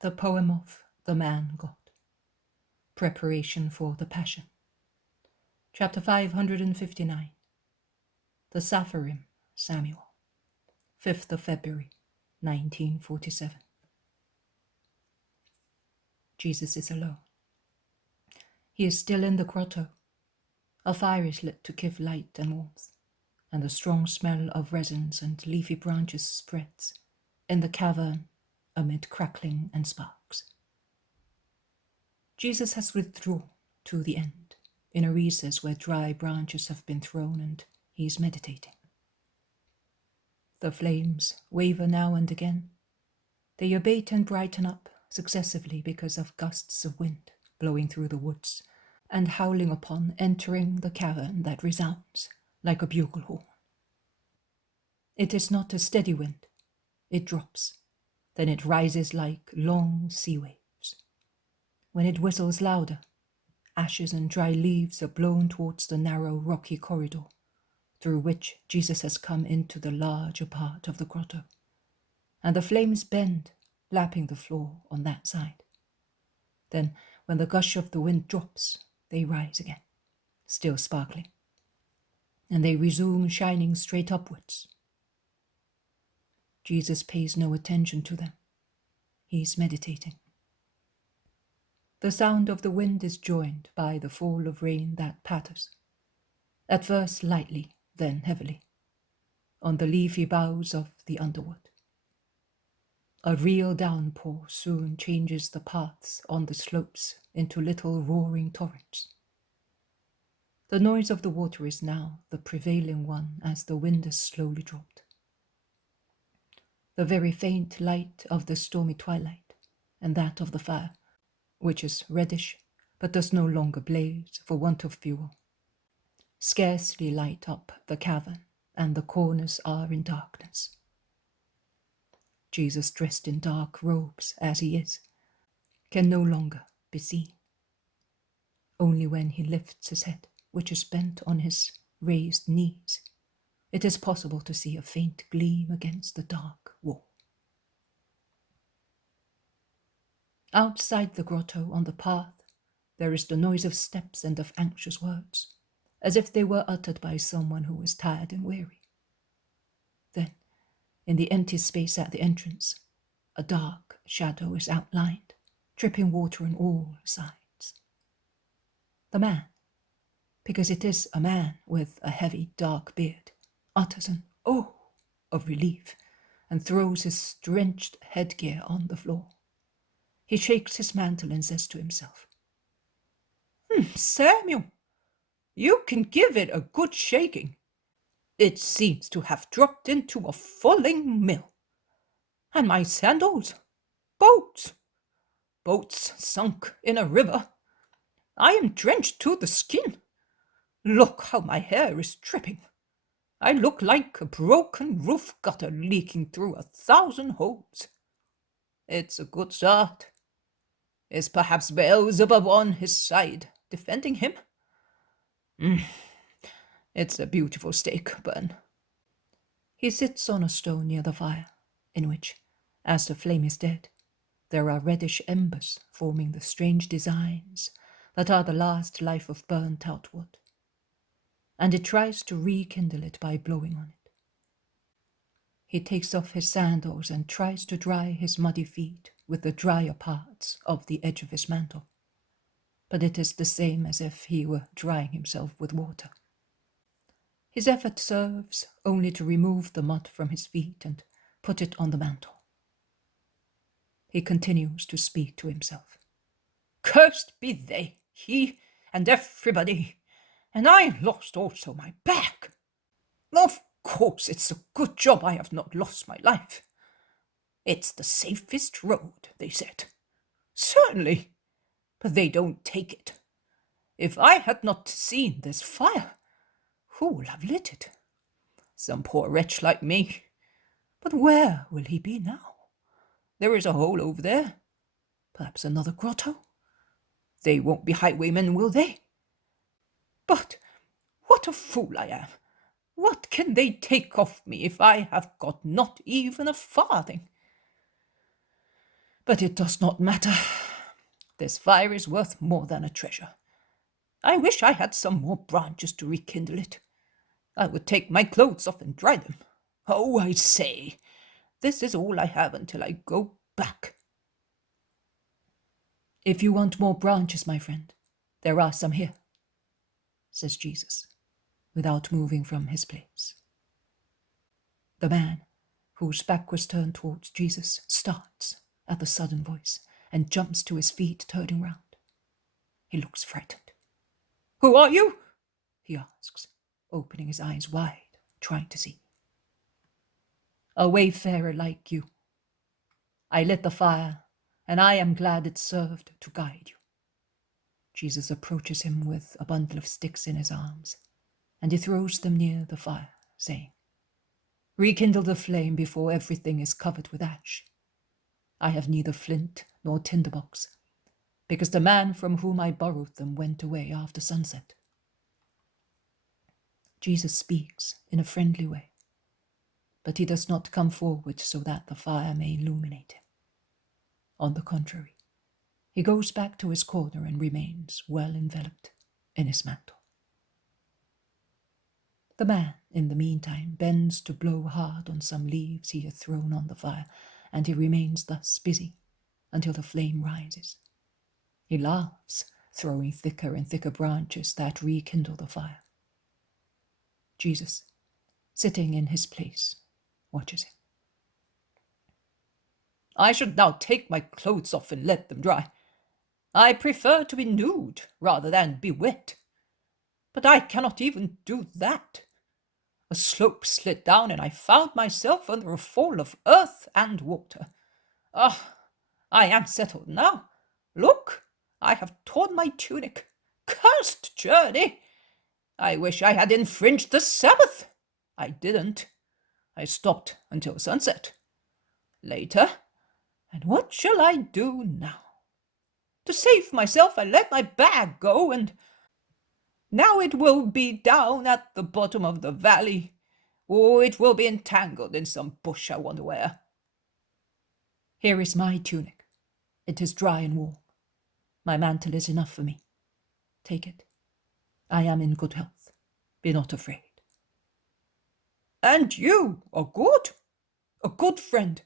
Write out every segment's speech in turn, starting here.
The poem of the man God. Preparation for the Passion. Chapter 559. The Saphorim Samuel. 5th of February, 1947. Jesus is alone. He is still in the grotto. A fire is lit to give light and warmth, and the strong smell of resins and leafy branches spreads in the cavern amid crackling and sparks. Jesus has withdrawn to the end, in a recess where dry branches have been thrown, and he is meditating. The flames waver now and again. They abate and brighten up successively because of gusts of wind blowing through the woods and howling upon entering the cavern that resounds like a bugle horn. It is not a steady wind. It drops. Then it rises like long sea waves. When it whistles louder, ashes and dry leaves are blown towards the narrow rocky corridor through which Jesus has come into the larger part of the grotto, and the flames bend, lapping the floor on that side. Then, when the gush of the wind drops, they rise again, still sparkling, and they resume shining straight upwards. Jesus pays no attention to them. He is meditating. The sound of the wind is joined by the fall of rain that patters, at first lightly, then heavily, on the leafy boughs of the underwood. A real downpour soon changes the paths on the slopes into little roaring torrents. The noise of the water is now the prevailing one as the wind has slowly dropped. The very faint light of the stormy twilight and that of the fire, which is reddish but does no longer blaze for want of fuel, scarcely light up the cavern, and the corners are in darkness. Jesus, dressed in dark robes as he is, can no longer be seen. Only when he lifts his head, which is bent on his raised knees, it is possible to see a faint gleam against the dark wall. Outside the grotto, on the path, there is the noise of steps and of anxious words, as if they were uttered by someone who is tired and weary. Then, in the empty space at the entrance, a dark shadow is outlined, dripping water on all sides. The man, because it is a man with a heavy dark beard, utters an "oh" of relief and throws his drenched headgear on the floor. He shakes his mantle and says to himself, "Samuel, you can give it a good shaking. It seems to have dropped into a falling mill. And my sandals, boats sunk in a river. I am drenched to the skin. Look how my hair is dripping. I look like a broken roof gutter leaking through 1,000 holes. It's a good start. Is perhaps Beelzebub on his side, defending him? It's a beautiful steak burn." He sits on a stone near the fire, in which, as the flame is dead, there are reddish embers forming the strange designs that are the last life of burnt-out wood, and it tries to rekindle it by blowing on it. He takes off his sandals and tries to dry his muddy feet with the drier parts of the edge of his mantle, but it is the same as if he were drying himself with water. His effort serves only to remove the mud from his feet and put it on the mantle. He continues to speak to himself. "Cursed be they, he and everybody, and I lost also my bag. Of course it's a good job I have not lost my life. It's the safest road, they said. Certainly, but they don't take it. If I had not seen this fire, who will have lit it? Some poor wretch like me. But where will he be now? There is a hole over there. Perhaps another grotto. They won't be highwaymen, will they? But what a fool I am! What can they take off me if I have got not even a farthing? But it does not matter. This fire is worth more than a treasure. I wish I had some more branches to rekindle it. I would take my clothes off and dry them. Oh, I say, this is all I have until I go back. If you want more branches, my friend, there are some here, says Jesus, without moving from his place. The man, whose back was turned towards Jesus, starts at the sudden voice and jumps to his feet, turning round. He looks frightened. Who are you? He asks, opening his eyes wide, trying to see. A wayfarer like you. I lit the fire, and I am glad it served to guide you. Jesus approaches him with a bundle of sticks in his arms, and he throws them near the fire, saying, Rekindle the flame before everything is covered with ash. I have neither flint nor tinderbox, because the man from whom I borrowed them went away after sunset. Jesus speaks in a friendly way, but he does not come forward so that the fire may illuminate him. On the contrary, he goes back to his corner and remains well enveloped in his mantle. The man, in the meantime, bends to blow hard on some leaves he has thrown on the fire, and he remains thus busy until the flame rises. He laughs, throwing thicker and thicker branches that rekindle the fire. Jesus, sitting in his place, watches him. I should now take my clothes off and let them dry. I prefer to be nude rather than be wet. But I cannot even do that. A slope slid down, and I found myself under a fall of earth and water. Ah, I am settled now. Look, I have torn my tunic. Cursed journey! I wish I had infringed the Sabbath. I didn't. I stopped until sunset. Later, and what shall I do now? To save myself, I let my bag go, and now it will be down at the bottom of the valley, or it will be entangled in some bush I wonder where. Here is my tunic. It is dry and warm. My mantle is enough for me. Take it. I am in good health. Be not afraid. And you are good, a good friend.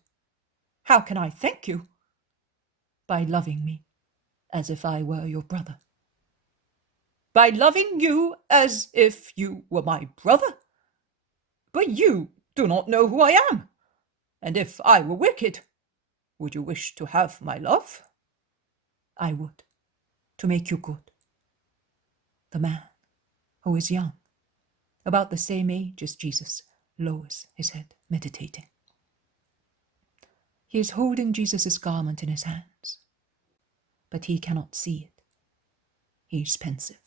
How can I thank you? By loving me as if I were your brother. By loving you as if you were my brother? But you do not know who I am, and if I were wicked, would you wish to have my love? I would, to make you good. The man, who is young, about the same age as Jesus, lowers his head, meditating. He is holding Jesus' garment in his hands, but he cannot see it. He is pensive,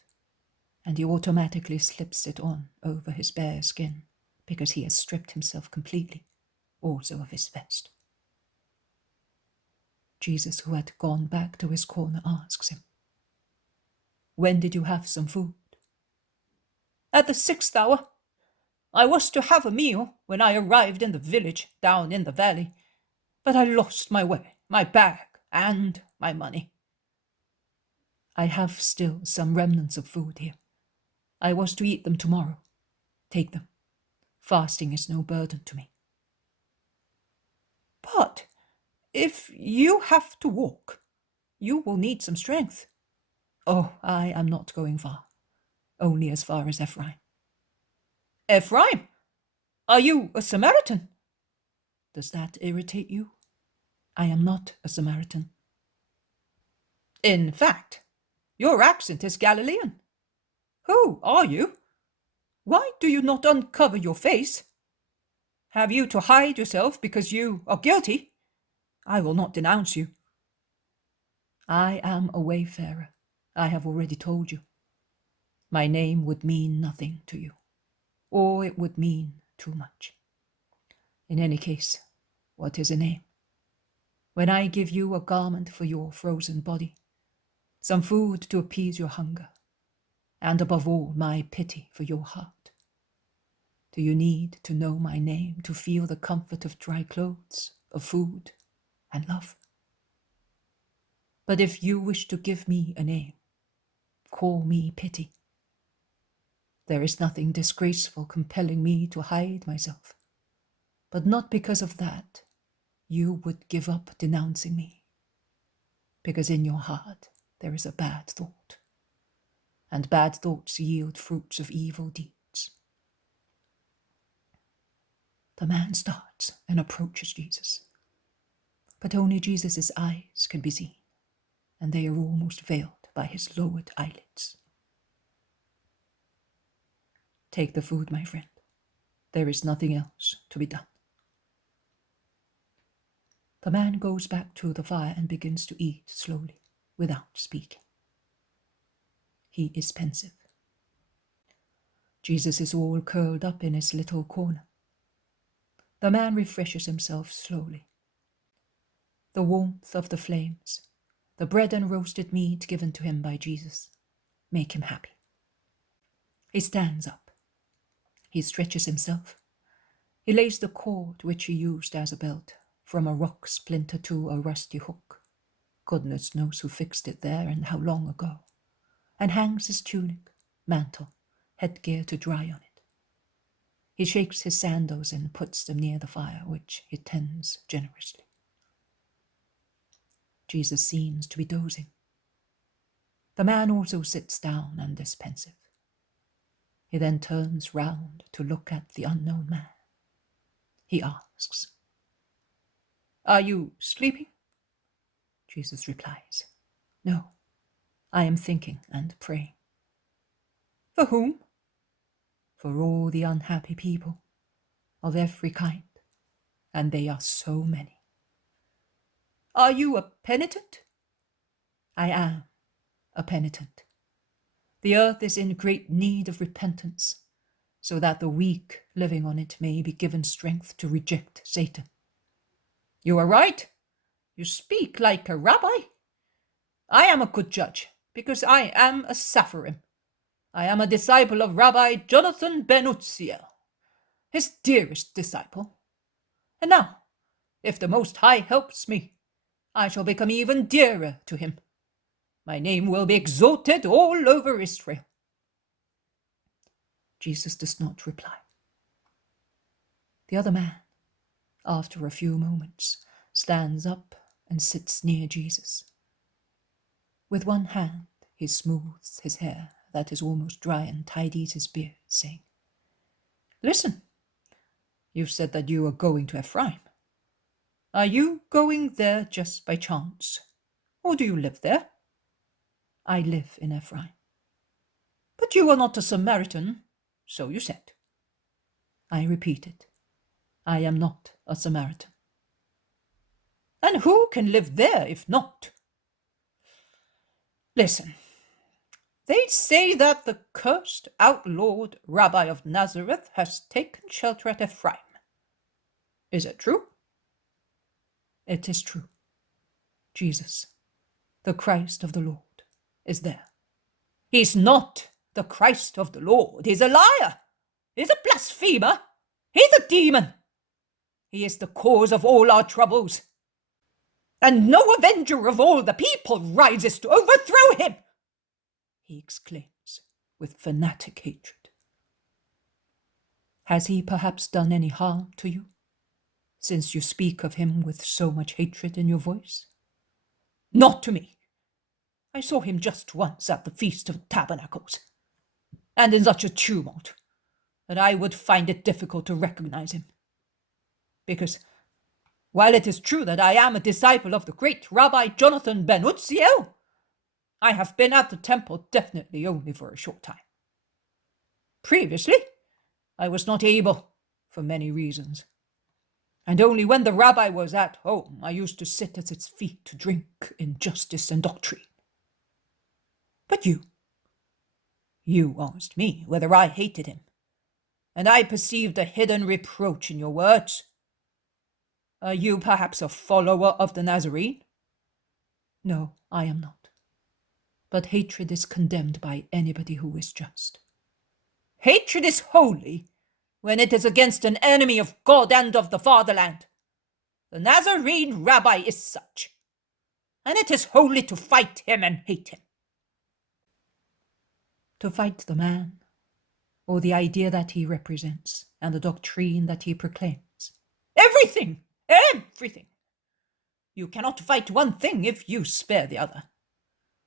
and he automatically slips it on over his bare skin, because he has stripped himself completely, also of his vest. Jesus, who had gone back to his corner, asks him, When did you have some food? At the 6th hour. I was to have a meal when I arrived in the village down in the valley, but I lost my way, my bag, and my money. I have still some remnants of food here. I was to eat them tomorrow. Take them. Fasting is no burden to me. But if you have to walk, you will need some strength. Oh, I am not going far, only as far as Ephraim. Ephraim? Are you a Samaritan? Does that irritate you? I am not a Samaritan. In fact, your accent is Galilean. Who are you? Why do you not uncover your face? Have you to hide yourself because you are guilty? I will not denounce you. I am a wayfarer, I have already told you. My name would mean nothing to you, or it would mean too much. In any case, what is a name? When I give you a garment for your frozen body, some food to appease your hunger, and above all, my pity for your heart, do you need to know my name to feel the comfort of dry clothes, of food, and love? But if you wish to give me a name, call me Pity. There is nothing disgraceful compelling me to hide myself, but not because of that you would give up denouncing me, because in your heart there is a bad thought, and bad thoughts yield fruits of evil deeds. The man starts and approaches Jesus, but only Jesus' eyes can be seen, and they are almost veiled by his lowered eyelids. Take the food, my friend. There is nothing else to be done. The man goes back to the fire and begins to eat slowly, without speaking. He is pensive. Jesus is all curled up in his little corner. The man refreshes himself slowly. The warmth of the flames, the bread and roasted meat given to him by Jesus, make him happy. He stands up. He stretches himself. He lays the cord which he used as a belt from a rock splinter to a rusty hook. Goodness knows who fixed it there and how long ago, and hangs his tunic, mantle, headgear to dry on it. He shakes his sandals and puts them near the fire, which he tends generously. Jesus seems to be dozing. The man also sits down and is pensive. He then turns round to look at the unknown man. He asks, "Are you sleeping?" Jesus replies, "No, I am thinking and praying." "For whom?" "For all the unhappy people of every kind, and they are so many." "Are you a penitent?" "I am a penitent. The earth is in great need of repentance, so that the weak living on it may be given strength to reject Satan." "You are right. You speak like a rabbi. I am a good judge, because I am a Saphorim. I am a disciple of Rabbi Jonathan ben Uzziel, his dearest disciple. And now, if the Most High helps me, I shall become even dearer to him. My name will be exalted all over Israel." Jesus does not reply. The other man, after a few moments, stands up and sits near Jesus. With one hand, he smooths his hair that is almost dry and tidies his beard, saying, "Listen, you said that you are going to Ephraim. Are you going there just by chance, or do you live there?" "I live in Ephraim." "But you are not a Samaritan, so you said." "I repeat it, I am not a Samaritan." "And who can live there if not?" "Listen, they say that the cursed, outlawed Rabbi of Nazareth has taken shelter at Ephraim. Is it true?" "It is true. Jesus, the Christ of the Lord, is there." "He's not the Christ of the Lord. He's a liar. He's a blasphemer. He's a demon. He is the cause of all our troubles. And no avenger of all the people rises to overthrow him," he exclaims with fanatic hatred. "Has he perhaps done any harm to you, since you speak of him with so much hatred in your voice?" "Not to me. I saw him just once at the Feast of Tabernacles, and in such a tumult that I would find it difficult to recognize him. Because, while it is true that I am a disciple of the great Rabbi Jonathan ben Uzziel, I have been at the temple definitely only for a short time. Previously, I was not able, for many reasons, and only when the rabbi was at home I used to sit at his feet to drink in justice and doctrine. But you asked me whether I hated him, and I perceived a hidden reproach in your words. Are you perhaps a follower of the Nazarene?" "No, I am not. But hatred is condemned by anybody who is just." "Hatred is holy when it is against an enemy of God and of the fatherland. The Nazarene rabbi is such. and it is wholly to fight him and hate him. To fight the man, or the idea that he represents, and the doctrine that he proclaims. Everything! Everything! You cannot fight one thing if you spare the other.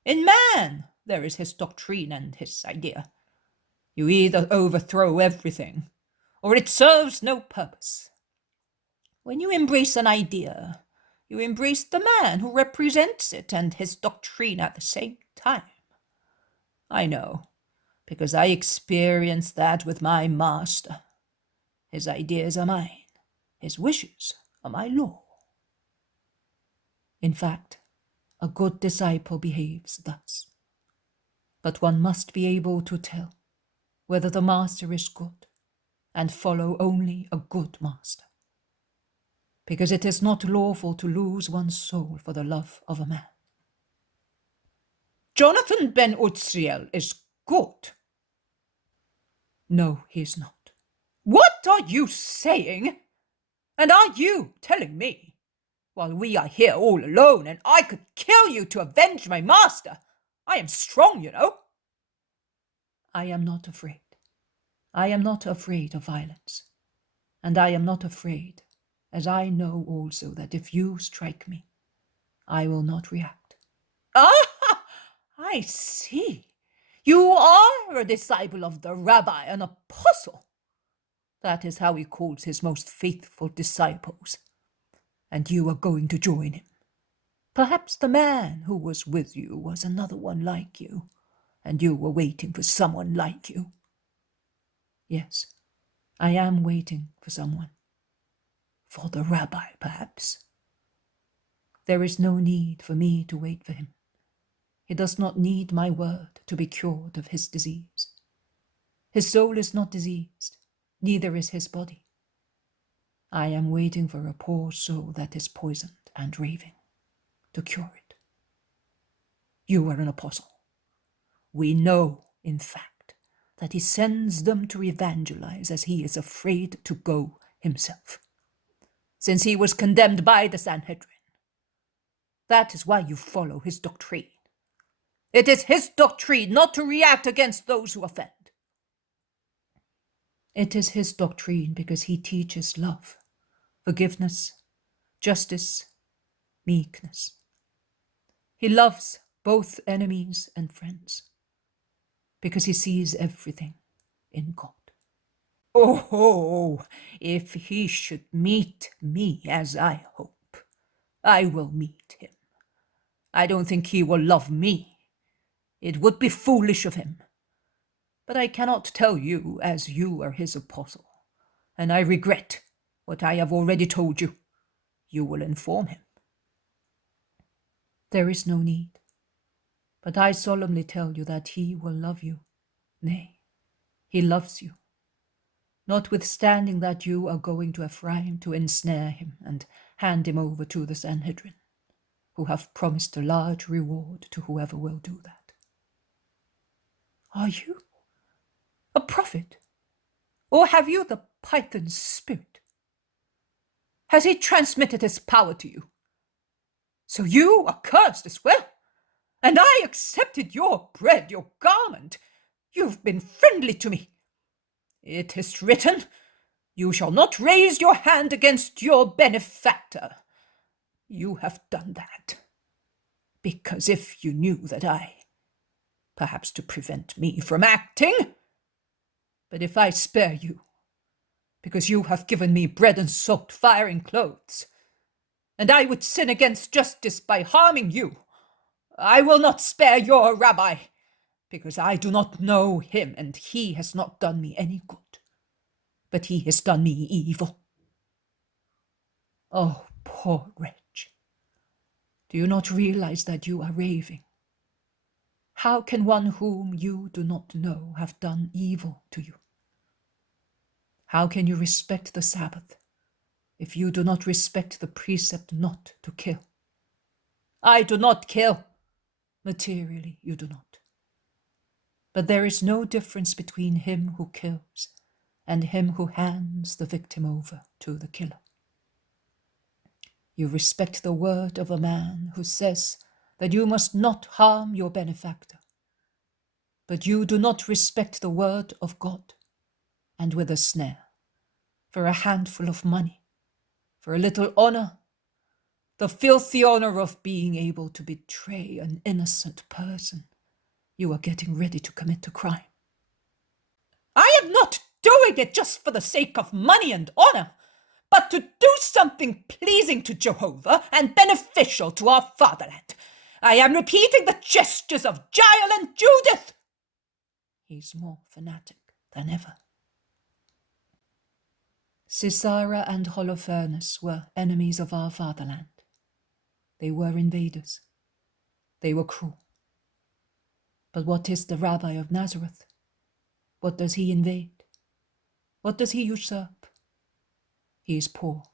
In man, there is his doctrine and his idea. You either overthrow everything, or it serves no purpose. When you embrace an idea, you embrace the man who represents it and his doctrine at the same time. I know, because I experienced that with my master. His ideas are mine. His wishes are my law. In fact, a good disciple behaves thus. But one must be able to tell whether the master is good, and follow only a good master. Because it is not lawful to lose one's soul for the love of a man. Jonathan ben Uzziel is good. No, he is not. What are you saying? And are you telling me, while we are here all alone and I could kill you to avenge my master? I am strong, you know. I am not afraid. I am not afraid of violence. And I am not afraid, as I know also that if you strike me, I will not react. Ah, I see. You are a disciple of the rabbi, an apostle. That is how he calls his most faithful disciples. And you are going to join him. Perhaps the man who was with you was another one like you, and you were waiting for someone like you. Yes, I am waiting for someone. For the rabbi, perhaps. There is no need for me to wait for him. He does not need my word to be cured of his disease. His soul is not diseased, neither is his body. I am waiting for a poor soul that is poisoned and raving, to cure it. You are an apostle. We know, in fact, that he sends them to evangelize as he is afraid to go himself, since he was condemned by the Sanhedrin. That is why you follow his doctrine. It is his doctrine not to react against those who offend. It is his doctrine because he teaches love, forgiveness, justice, meekness. He loves both enemies and friends because he sees everything in God. Oh, if he should meet me as I hope, I will meet him. I don't think he will love me. It would be foolish of him. But I cannot tell you as you are his apostle, and I regret what I have already told you. You will inform him. There is no need, but I solemnly tell you that he will love you. Nay, he loves you, notwithstanding that you are going to Ephraim to ensnare him and hand him over to the Sanhedrin, who have promised a large reward to whoever will do that. Are you a prophet? Or have you the python's spirit? Has he transmitted his power to you? So you are cursed as well, and I accepted your bread, your garment. You've been friendly to me. It is written, you shall not raise your hand against your benefactor. You have done that, because if you knew that perhaps to prevent me from acting, but if I spare you, because you have given me bread and salt, fire and clothes, and I would sin against justice by harming you, I will not spare your rabbi, because I do not know him, and he has not done me any good, but he has done me evil. Oh, poor wretch, do you not realize that you are raving? How can one whom you do not know have done evil to you? How can you respect the Sabbath if you do not respect the precept not to kill? I do not kill. Materially, you do not. But there is no difference between him who kills and him who hands the victim over to the killer. You respect the word of a man who says that you must not harm your benefactor. But you do not respect the word of God, and with a snare, for a handful of money, for a little honor, the filthy honor of being able to betray an innocent person, you are getting ready to commit a crime. I am not doing it just for the sake of money and honor, but to do something pleasing to Jehovah and beneficial to our fatherland. I am repeating the gestures of Jael and Judith. He's more fanatic than ever. Sisera and Holofernes were enemies of our fatherland. They were invaders. They were cruel. But what is the Rabbi of Nazareth? What does he invade? What does he usurp? He is poor,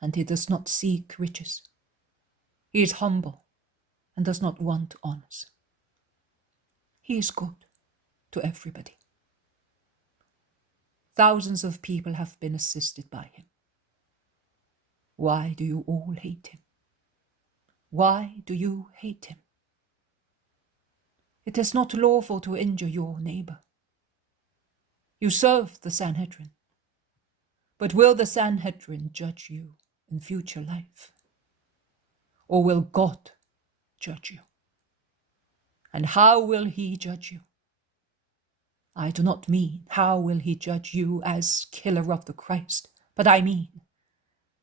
and he does not seek riches. He is humble, and does not want honors. He is good to everybody. Thousands of people have been assisted by him. Why do you all hate him? Why do you hate him? It is not lawful to injure your neighbor. You serve the Sanhedrin. But will the Sanhedrin judge you in future life? Or will God judge you? And how will he judge you? I do not mean how will he judge you as killer of the Christ, but I mean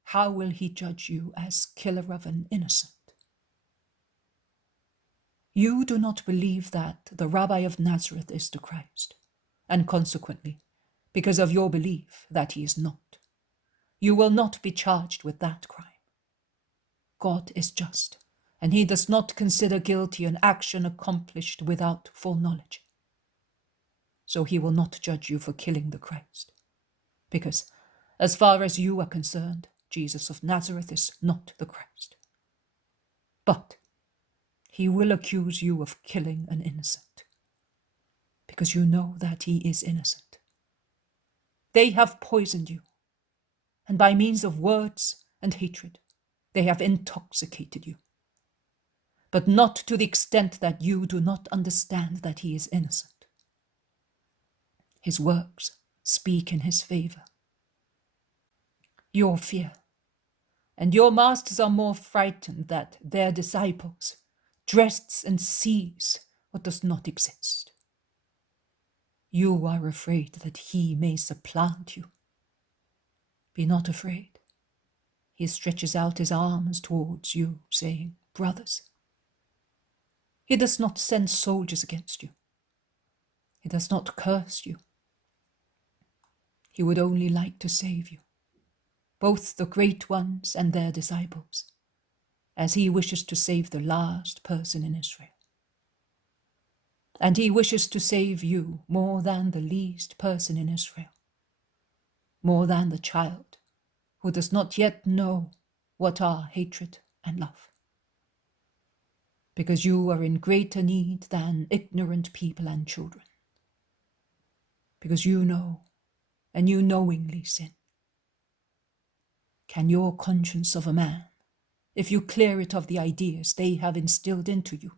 how will he judge you as killer of an innocent? You do not believe that the Rabbi of Nazareth is the Christ, and consequently, because of your belief that he is not, you will not be charged with that crime. God is just, and he does not consider guilty an action accomplished without full knowledge. So he will not judge you for killing the Christ, because as far as you are concerned, Jesus of Nazareth is not the Christ. But he will accuse you of killing an innocent, because you know that he is innocent. They have poisoned you, and by means of words and hatred, they have intoxicated you. But not to the extent that you do not understand that he is innocent. His works speak in his favor. Your fear, and your masters are more frightened that their disciples dress and sees what does not exist. You are afraid that he may supplant you. Be not afraid. He stretches out his arms towards you, saying, brothers. He does not send soldiers against you. He does not curse you. He would only like to save you, both the great ones and their disciples, as he wishes to save the last person in Israel. And he wishes to save you more than the least person in Israel, more than the child who does not yet know what are hatred and love. Because you are in greater need than ignorant people and children. Because you know, and you knowingly sin. Can your conscience of a man, if you clear it of the ideas they have instilled into you,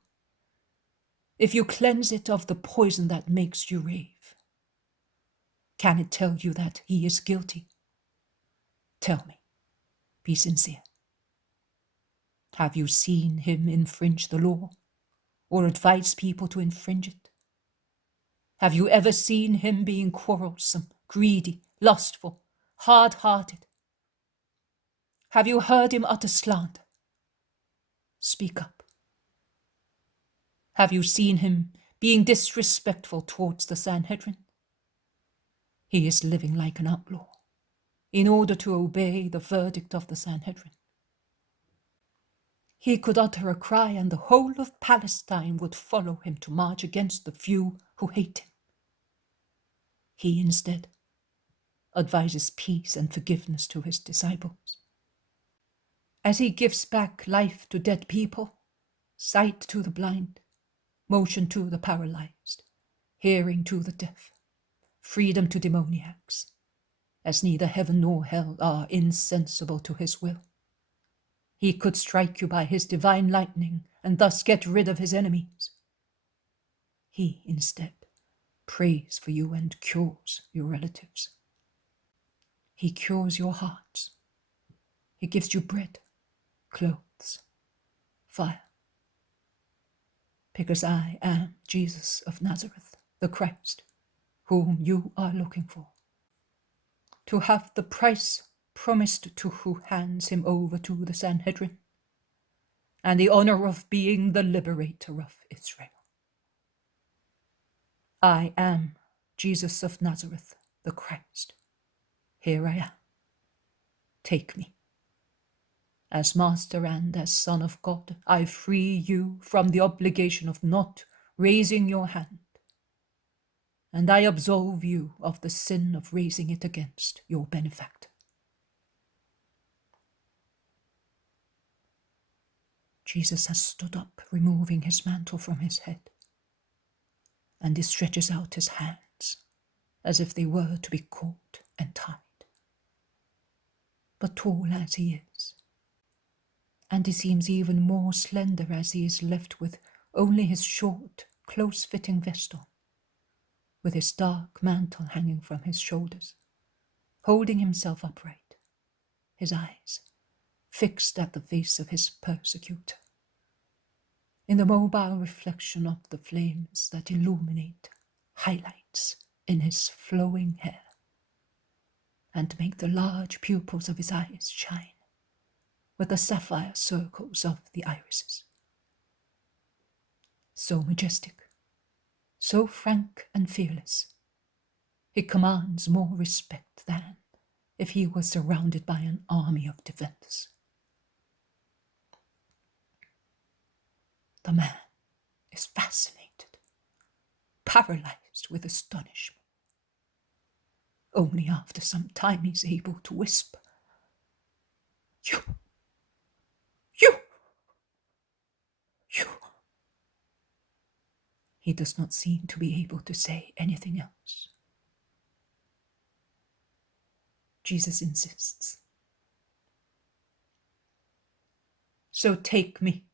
if you cleanse it of the poison that makes you rave, can it tell you that he is guilty? Tell me, be sincere. Have you seen him infringe the law, or advise people to infringe it? Have you ever seen him being quarrelsome, greedy, lustful, hard-hearted? Have you heard him utter slander? Speak up. Have you seen him being disrespectful towards the Sanhedrin? He is living like an outlaw, in order to obey the verdict of the Sanhedrin. He could utter a cry and the whole of Palestine would follow him to march against the few who hate him. He instead advises peace and forgiveness to his disciples. As he gives back life to dead people, sight to the blind, motion to the paralyzed, hearing to the deaf, freedom to demoniacs, as neither heaven nor hell are insensible to his will. He could strike you by his divine lightning and thus get rid of his enemies. He, instead, prays for you and cures your relatives. He cures your hearts. He gives you bread, clothes, fire. Because I am Jesus of Nazareth, the Christ, whom you are looking for, to have the price promised to who hands him over to the Sanhedrin, and the honor of being the liberator of Israel. I am Jesus of Nazareth, the Christ. Here I am. Take me. As Master and as Son of God, I free you from the obligation of not raising your hand, and I absolve you of the sin of raising it against your benefactor. Jesus has stood up, removing his mantle from his head, and he stretches out his hands as if they were to be caught and tied. But tall as he is, and he seems even more slender as he is left with only his short, close-fitting vest on, with his dark mantle hanging from his shoulders, holding himself upright, his eyes fixed at the face of his persecutor, in the mobile reflection of the flames that illuminate highlights in his flowing hair and make the large pupils of his eyes shine with the sapphire circles of the irises. So majestic, so frank and fearless, he commands more respect than if he was surrounded by an army of defenders. The man is fascinated, paralyzed with astonishment. Only after some time he's able to whisper, You! He does not seem to be able to say anything else. Jesus insists. So take me.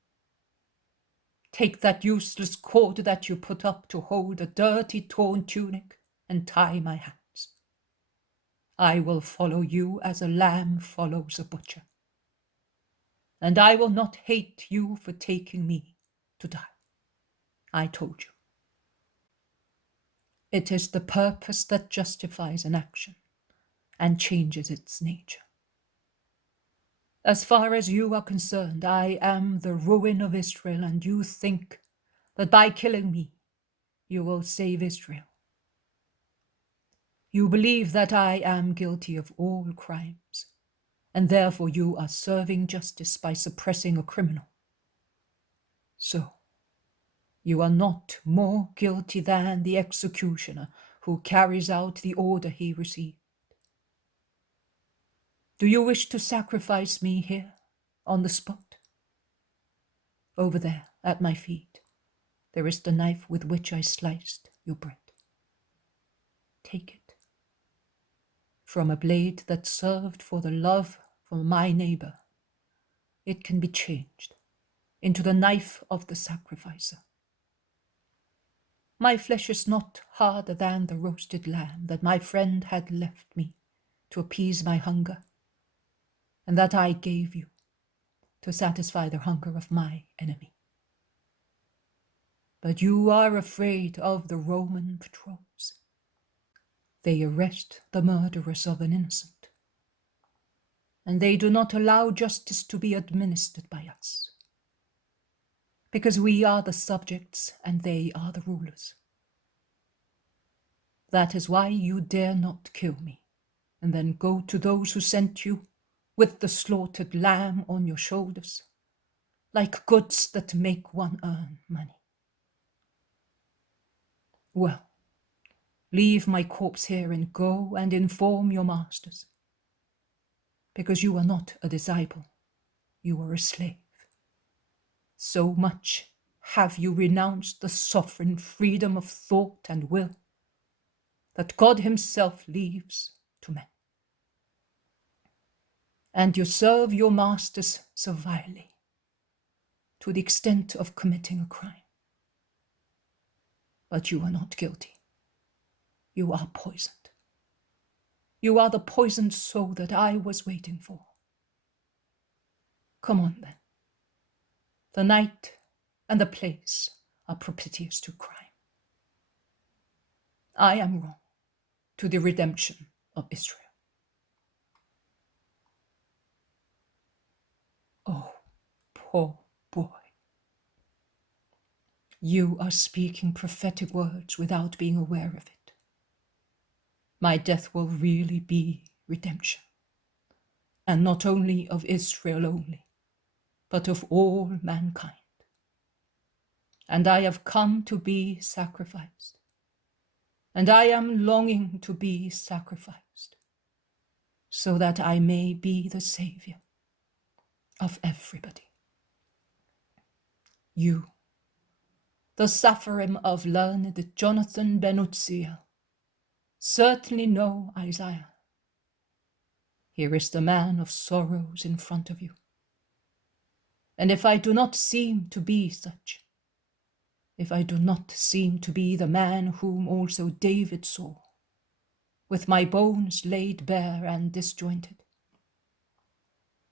Take that useless cord that you put up to hold a dirty, torn tunic and tie my hands. I will follow you as a lamb follows a butcher. And I will not hate you for taking me to die. I told you. It is the purpose that justifies an action and changes its nature. As far as you are concerned, I am the ruin of Israel, and you think that by killing me, you will save Israel. You believe that I am guilty of all crimes, and therefore you are serving justice by suppressing a criminal. So, you are not more guilty than the executioner who carries out the order he received. Do you wish to sacrifice me here, on the spot? Over there, at my feet, there is the knife with which I sliced your bread. Take it. From a blade that served for the love for my neighbor, it can be changed into the knife of the sacrificer. My flesh is not harder than the roasted lamb that my friend had left me to appease my hunger, and that I gave you to satisfy the hunger of my enemy. But you are afraid of the Roman patrols. They arrest the murderers of an innocent, and they do not allow justice to be administered by us, because we are the subjects and they are the rulers. That is why you dare not kill me, and then go to those who sent you with the slaughtered lamb on your shoulders, like goods that make one earn money. Well, leave my corpse here and go and inform your masters, because you are not a disciple, you are a slave. So much have you renounced the sovereign freedom of thought and will that God himself leaves to men. And you serve your masters servilely, to the extent of committing a crime. But you are not guilty. You are poisoned. You are the poisoned soul that I was waiting for. Come on then. The night and the place are propitious to crime. I am wrong to the redemption of Israel. Oh, poor boy. You are speaking prophetic words without being aware of it. My death will really be redemption, and not only of Israel only, but of all mankind. And I have come to be sacrificed, and I am longing to be sacrificed, so that I may be the Savior of everybody. You, the Saphorim of learned Jonathan ben Uzziel, certainly know Isaiah. Here is the man of sorrows in front of you. And if I do not seem to be such, if I do not seem to be the man whom also David saw, with my bones laid bare and disjointed,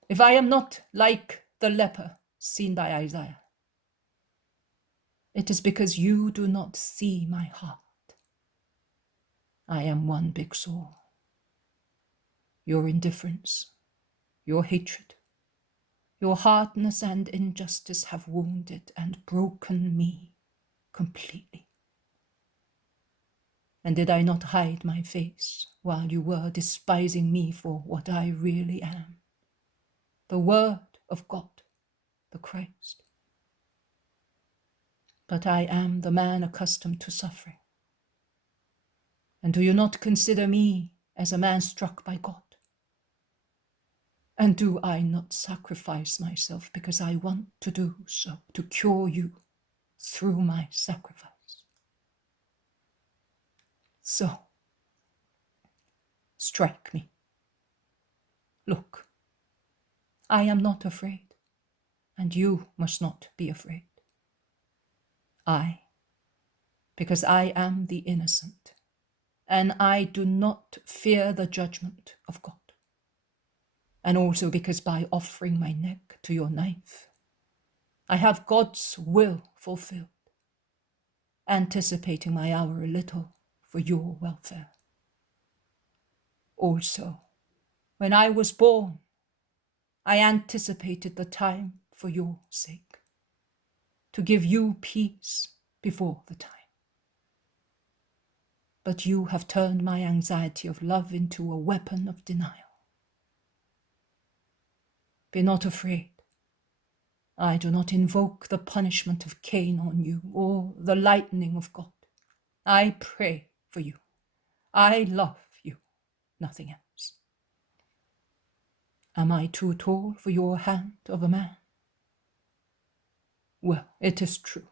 if I am not like the leper seen by Isaiah, it is because you do not see my heart. I am one big sore. Your indifference, your hatred, your hardness and injustice have wounded and broken me completely. And did I not hide my face while you were despising me for what I really am? The Word of God, the Christ. But I am the man accustomed to suffering. And do you not consider me as a man struck by God? And do I not sacrifice myself because I want to do so, to cure you through my sacrifice? So, strike me. Look, I am not afraid, and you must not be afraid. Because I am the innocent, and I do not fear the judgment of God. And also because by offering my neck to your knife, I have God's will fulfilled, anticipating my hour a little for your welfare. Also, when I was born, I anticipated the time for your sake, to give you peace before the time. But you have turned my anxiety of love into a weapon of denial. Be not afraid. I do not invoke the punishment of Cain on you or the lightning of God. I pray for you. I love you, nothing else. Am I too tall for your hand of a man? Well, it is true.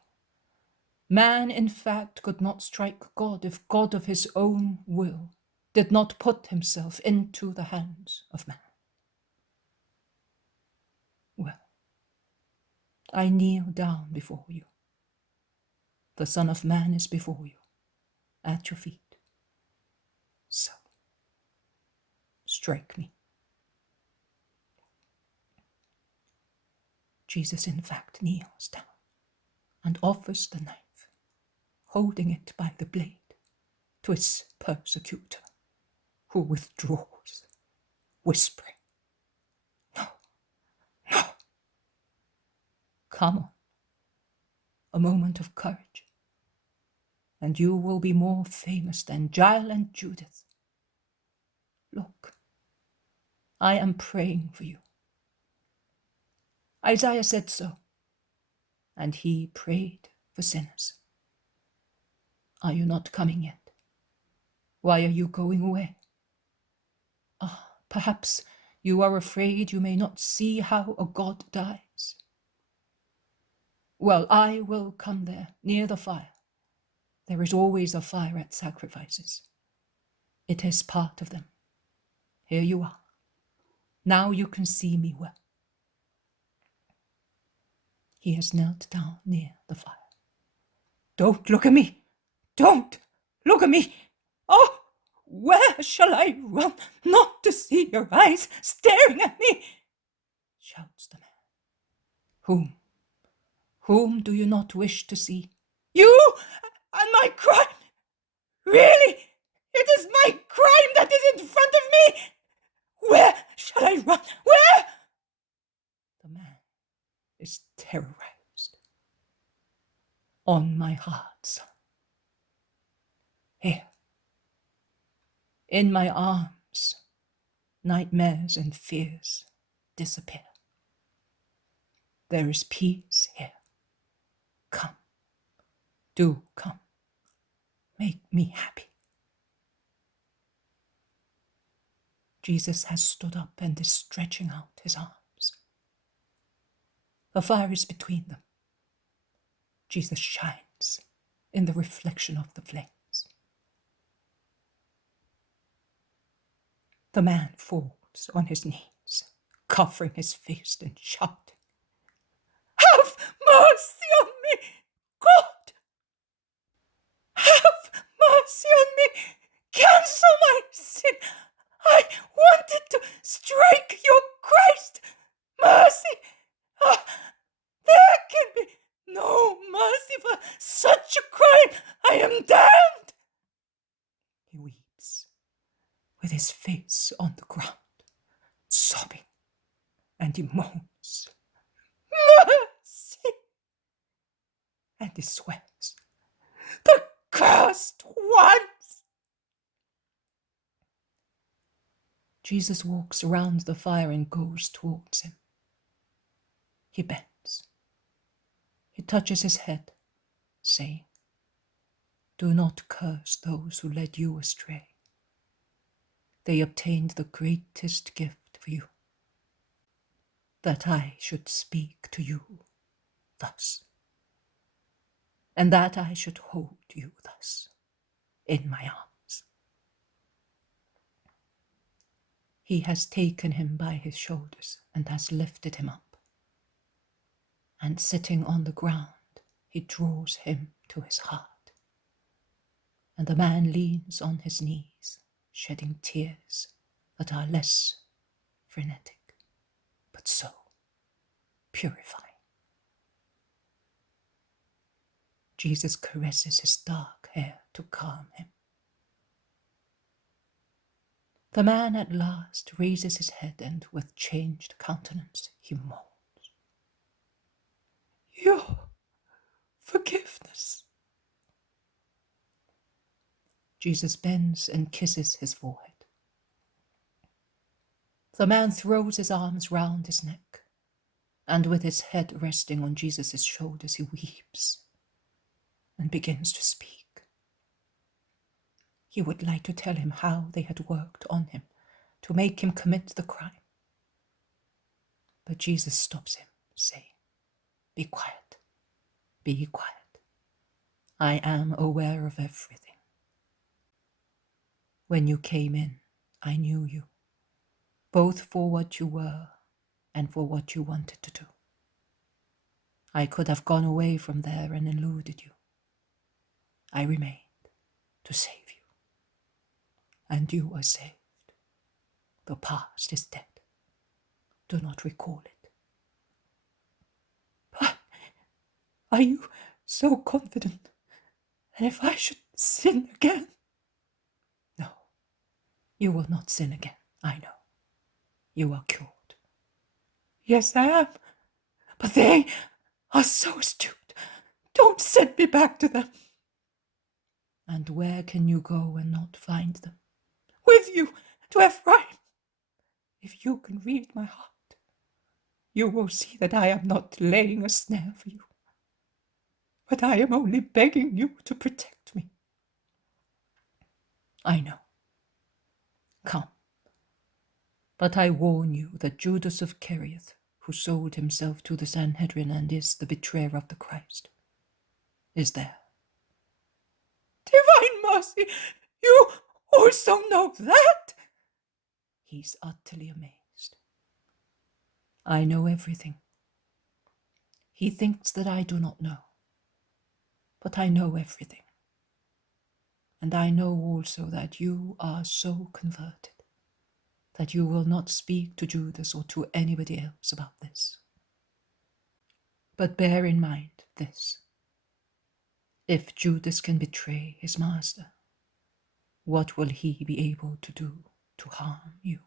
Man, in fact, could not strike God if God of his own will did not put himself into the hands of man. Well, I kneel down before you. The Son of Man is before you, at your feet. So, strike me. Jesus, in fact, kneels down and offers the knife, holding it by the blade, to his persecutor, who withdraws, whispering, "No, no. Come on, a moment of courage, and you will be more famous than Jael and Judith. Look, I am praying for you. Isaiah said so, and he prayed for sinners. Are you not coming yet? Why are you going away? Perhaps you are afraid you may not see how a God dies. Well, I will come there, near the fire. There is always a fire at sacrifices. It is part of them. Here you are. Now you can see me well. He has knelt down near the fire. "Don't look at me! Don't look at me! Oh, where shall I run not to see your eyes staring at me?" shouts the man. Whom do you not wish to see? You and my crime! Really? It is my crime that is in front of me! Where shall I run? Where? The man is terrorized. On my heart, son. Here. In my arms, nightmares and fears disappear. There is peace here. Come. Do come. Make me happy. Jesus has stood up and is stretching out his arms. The fire is between them. Jesus shines in the reflection of the flames. The man falls on his knees, covering his face and shouting, "Have mercy on me, God! Have mercy on me! Cancel my sin! I wanted to strike your Christ! Mercy! There can be no mercy for such a crime! I am damned!" He weeps, with his face on the ground, sobbing, and he moans, "Mercy!" And he swears, "The cursed ones!" Jesus walks around the fire and goes towards him. He bends. He touches his head, saying, "Do not curse those who led you astray. They obtained the greatest gift for you, that I should speak to you thus, and that I should hold you thus in my arms." He has taken him by his shoulders and has lifted him up. And sitting on the ground, he draws him to his heart. And the man leans on his knees, shedding tears that are less frenetic, but so purifying. Jesus caresses his dark hair to calm him. The man at last raises his head and with changed countenance he moans, "Your forgiveness." Jesus bends and kisses his forehead. The man throws his arms round his neck, and with his head resting on Jesus' shoulders, he weeps and begins to speak. He would like to tell him how they had worked on him to make him commit the crime. But Jesus stops him, saying, "Be quiet, be quiet. I am aware of everything. When you came in, I knew you, both for what you were and for what you wanted to do. I could have gone away from there and eluded you. I remained to save you. And you were saved. The past is dead. Do not recall it." "But are you so confident? And if I should sin again?" "No, you will not sin again, I know. You are cured." "Yes, I am. But they are so astute. Don't send me back to them." "And where can you go and not find them?" "With you to Ephraim. If you can read my heart, you will see that I am not laying a snare for you, but I am only begging you to protect me." "I know. Come. But I warn you that Judas of Kerioth, who sold himself to the Sanhedrin and is the betrayer of the Christ, is there." "Divine mercy, you also know that?" He's utterly amazed. "I know everything. He thinks that I do not know, but I know everything. And I know also that you are so converted that you will not speak to Judas or to anybody else about this. But bear in mind this: if Judas can betray his master, what will he be able to do to harm you?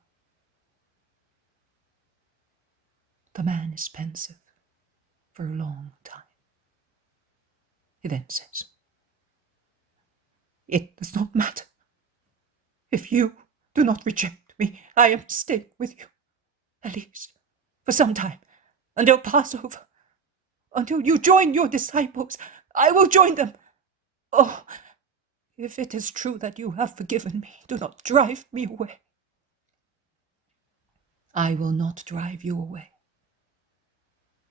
The man is pensive for a long time. He then says, "It does not matter. If you do not reject me, I am staying with you, at least for some time, until Passover, until you join your disciples. I will join them. Oh, if it is true that you have forgiven me, do not drive me away." "I will not drive you away.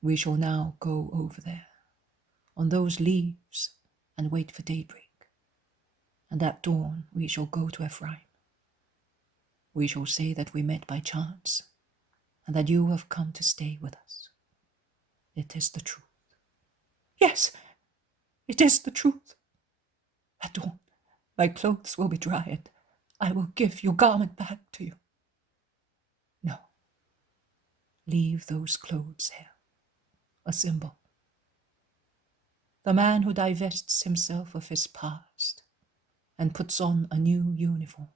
We shall now go over there on those leaves and wait for daybreak. And at dawn we shall go to Ephraim. We shall say that we met by chance and that you have come to stay with us. It is the truth." "Yes, it is the truth. At dawn my clothes will be dry and I will give your garment back to you." "No, leave those clothes here, a symbol. The man who divests himself of his past and puts on a new uniform.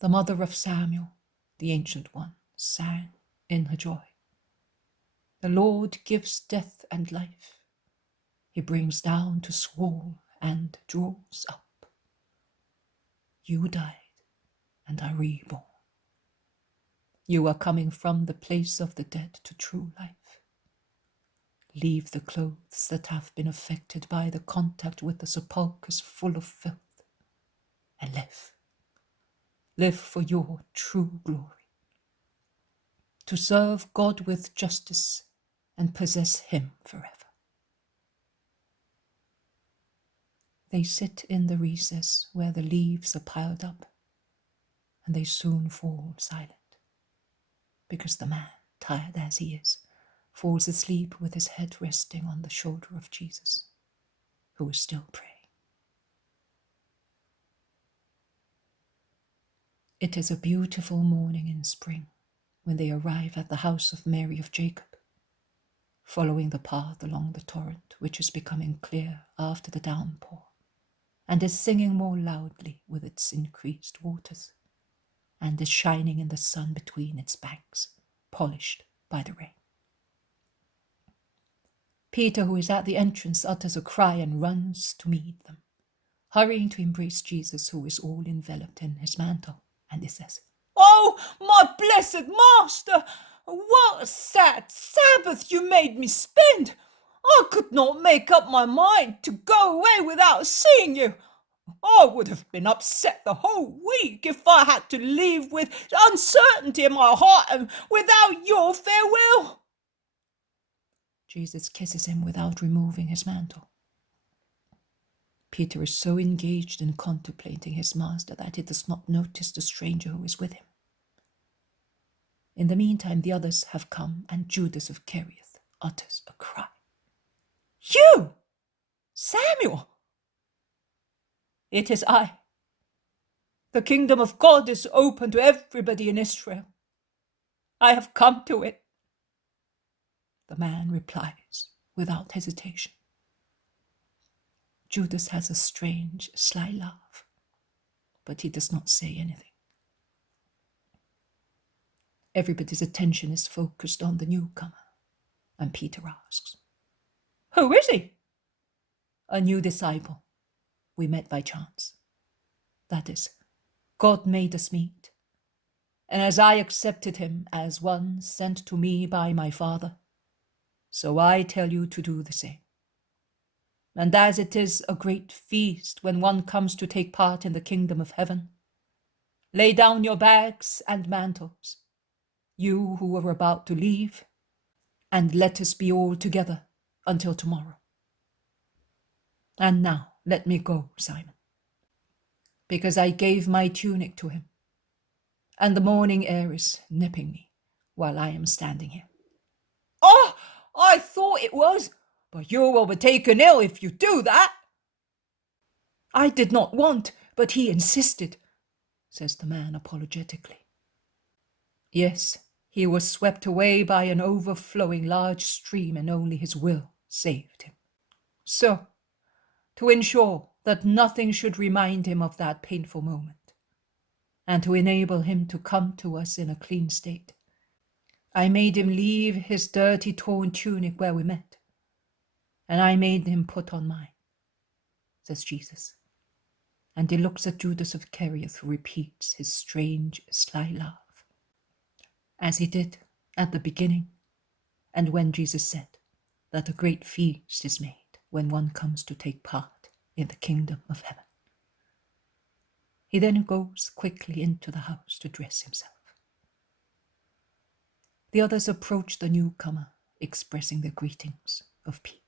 The mother of Samuel, the Ancient One, sang in her joy. The Lord gives death and life. He brings down to Sheol and draws up. You died and are reborn. You are coming from the place of the dead to true life. Leave the clothes that have been affected by the contact with the sepulchres full of filth, and live. Live for your true glory, to serve God with justice and possess him forever. They sit in the recess where the leaves are piled up, and they soon fall silent, because the man, tired as he is, falls asleep with his head resting on the shoulder of Jesus, who is still praying. It is a beautiful morning in spring when they arrive at the house of Mary of Jacob, following the path along the torrent, which is becoming clear after the downpour, and is singing more loudly with its increased waters, and is shining in the sun between its banks, polished by the rain. Peter, who is at the entrance, utters a cry and runs to meet them, hurrying to embrace Jesus, who is all enveloped in his mantle, and he says, "Oh, my blessed master, what a sad Sabbath you made me spend! I could not make up my mind to go away without seeing you. I would have been upset the whole week if I had to leave with uncertainty in my heart and without your farewell." Jesus kisses him without removing his mantle. Peter is so engaged in contemplating his master that he does not notice the stranger who is with him. In the meantime, the others have come, and Judas of Kerioth utters a cry. "You, Samuel!" "It is I. The kingdom of God is open to everybody in Israel. I have come to it," the man replies without hesitation. Judas has a strange, sly laugh, but he does not say anything. Everybody's attention is focused on the newcomer, and Peter asks, "Who is he?" "A new disciple. We met by chance. That is, God made us meet. And as I accepted him as one sent to me by my Father, so I tell you to do the same. And as it is a great feast when one comes to take part in the kingdom of heaven, lay down your bags and mantles, you who are about to leave, and let us be all together until tomorrow. And now let me go, Simon, because I gave my tunic to him, and the morning air is nipping me while I am standing here." "Oh, I thought it was, but you will be taken ill if you do that. I did not want, but he insisted, says the man apologetically. Yes, he was swept away by an overflowing large stream, and only his will saved him. So, to ensure that nothing should remind him of that painful moment, and to enable him to come to us in a clean state, I made him leave his dirty torn tunic where we met, and I made him put on mine, says Jesus. And he looks at Judas of Kerioth, who repeats his strange, sly laugh, as he did at the beginning, and when Jesus said that a great feast is made when one comes to take part in the kingdom of heaven. He then goes quickly into the house to dress himself. The others approach the newcomer, expressing their greetings of peace.